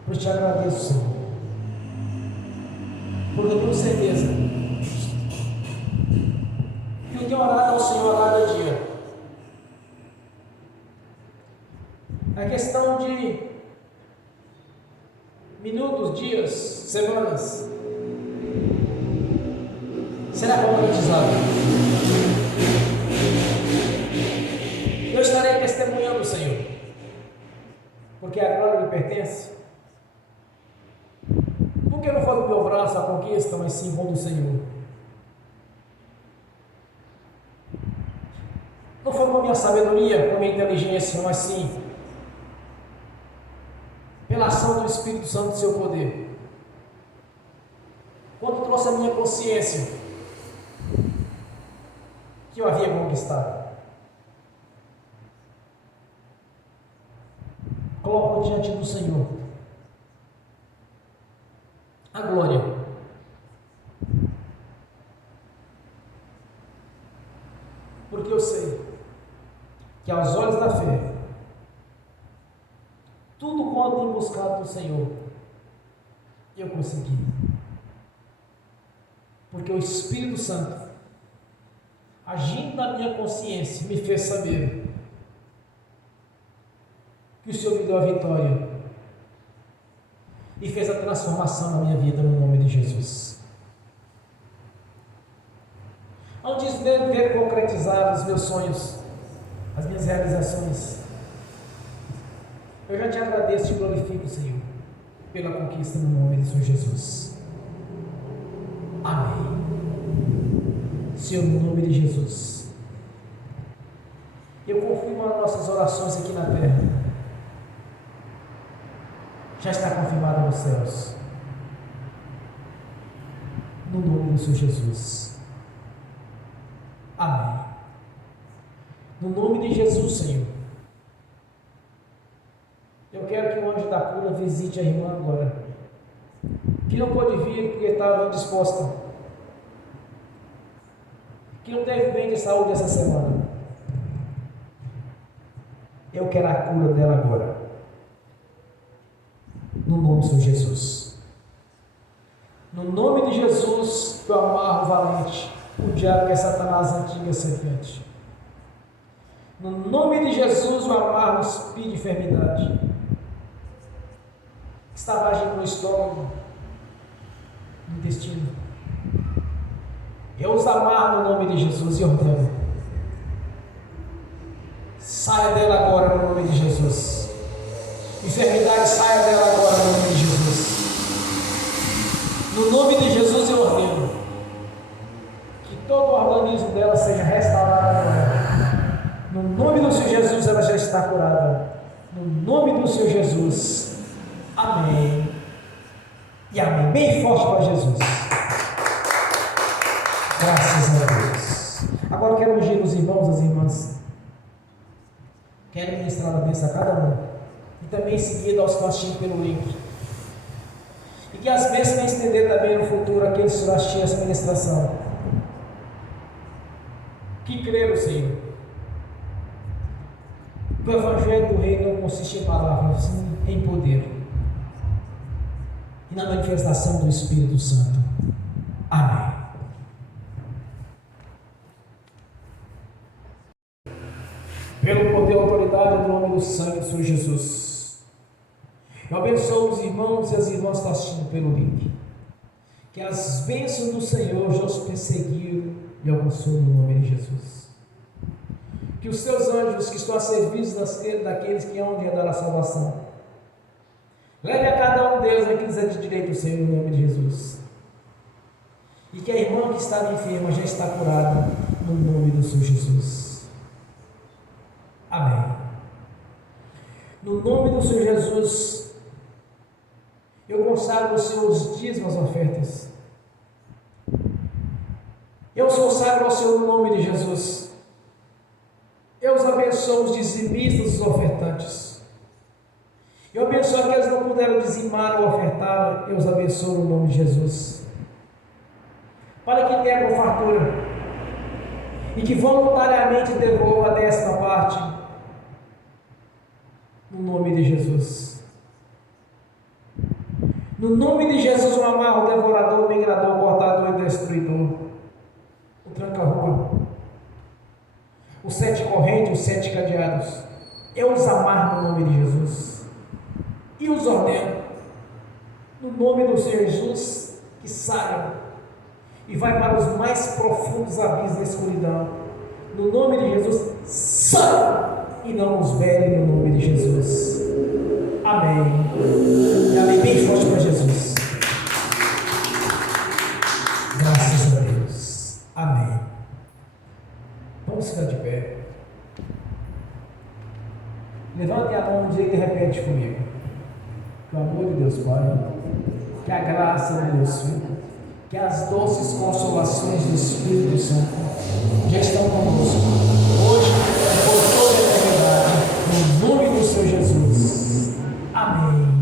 Por isso te agradeço, Senhor. Porque eu tenho certeza que eu tenho orado ao Senhor a cada dia. A questão de minutos, dias, semanas será concretizado. Eu estarei testemunhando, Senhor, porque a glória lhe pertence. Porque não foi do meu braço a conquista, mas sim com do Senhor. Não foi com a minha sabedoria, com a minha inteligência, mas sim pela ação do Espírito Santo do seu poder. Quando trouxe a minha consciência que eu havia conquistado, coloco diante do Senhor a glória, porque eu sei que aos olhos da fé, tudo quanto tenho buscado do Senhor, eu consegui, porque o Espírito Santo, agindo na minha consciência, me fez saber que o Senhor me deu a vitória e fez a transformação na minha vida, no nome de Jesus. Antes de ver concretizados os meus sonhos, as minhas realizações, eu já te agradeço e te glorifico, Senhor, pela conquista no nome de Senhor Jesus. Amém. Senhor, no nome de Jesus, eu confirmo as nossas orações aqui na terra, já está confirmada nos céus, no nome do Senhor Jesus. Amém. No nome de Jesus, Senhor, eu quero que o anjo da cura visite a irmã agora, que não pôde vir porque estava indisposta, que não teve bem de saúde essa semana. Eu quero a cura dela agora, no nome do Senhor Jesus, no No nome de Jesus, eu amarro o valente, o diabo que é Satanás, a antiga serpente. No nome de Jesus, eu amarro o espírito de enfermidade que estava agindo no estômago, no intestino. Eu os amarro no nome de Jesus e ordeno: saia dela agora no nome de Jesus. Enfermidade, saia dela agora no nome de Jesus. No nome de Jesus eu ordeno que todo o organismo dela seja restaurado agora. No nome do Senhor Jesus ela já está curada. No nome do Senhor Jesus. Amém. E amém. Bem forte para Jesus. Graças a Deus. Agora eu quero ungir os irmãos e as irmãs. Quero ministrar a bênção a cada um. E também em seguida aos que estão assistindo pelo link. E que as bênçãos venham estender também no futuro aqueles que estão assistindo essa ministração. Que creram, Senhor. O Evangelho do Reino não consiste em palavras, sim em poder. E na manifestação do Espírito Santo. Amém. Pelo poder e autoridade do nome do sangue do Senhor Jesus. Eu abençoo os irmãos e as irmãs que estão assistindo pelo link. Que as bênçãos do Senhor já os perseguiram e alcançou no nome de Jesus. Que os seus anjos que estão a serviço daqueles que hão de dar a salvação, leve a cada um deles aqueles de direito do Senhor no nome de Jesus. E que a irmã que estava enferma já está curada no nome do Senhor Jesus. Amém. No nome do Senhor Jesus, eu consagro ao Senhor os dízimos, as ofertas. Eu os consagro ao Senhor no nome de Jesus. Eu os abençoo os dizimistas, os ofertantes. Eu abençoo aqueles que não puderam dizimar ou ofertar. Eu os abençoo no nome de Jesus. Para que tenha com fartura e que voluntariamente devolva a 10ª parte. No nome de Jesus. No nome de Jesus, eu amarro o devorador, o migrador, o cortador e o destruidor, o tranca-rua, os 7 correntes, os 7 cadeados. Eu os amarro no nome de Jesus e os ordeno, no nome do Senhor Jesus, que saiam e vai para os mais profundos abismos da escuridão. No nome de Jesus, saiam e não os verem no nome de Jesus. Amém. E amém. Bem forte para Jesus. Graças a Deus. Amém. Vamos ficar de pé. Levante a mão e diga e repete comigo. Que o amor de Deus Pai, que a graça de Deus Filho, que as doces consolações do Espírito Santo já estão conosco, hoje e por toda a eternidade, no nome do Senhor Jesus. Amém.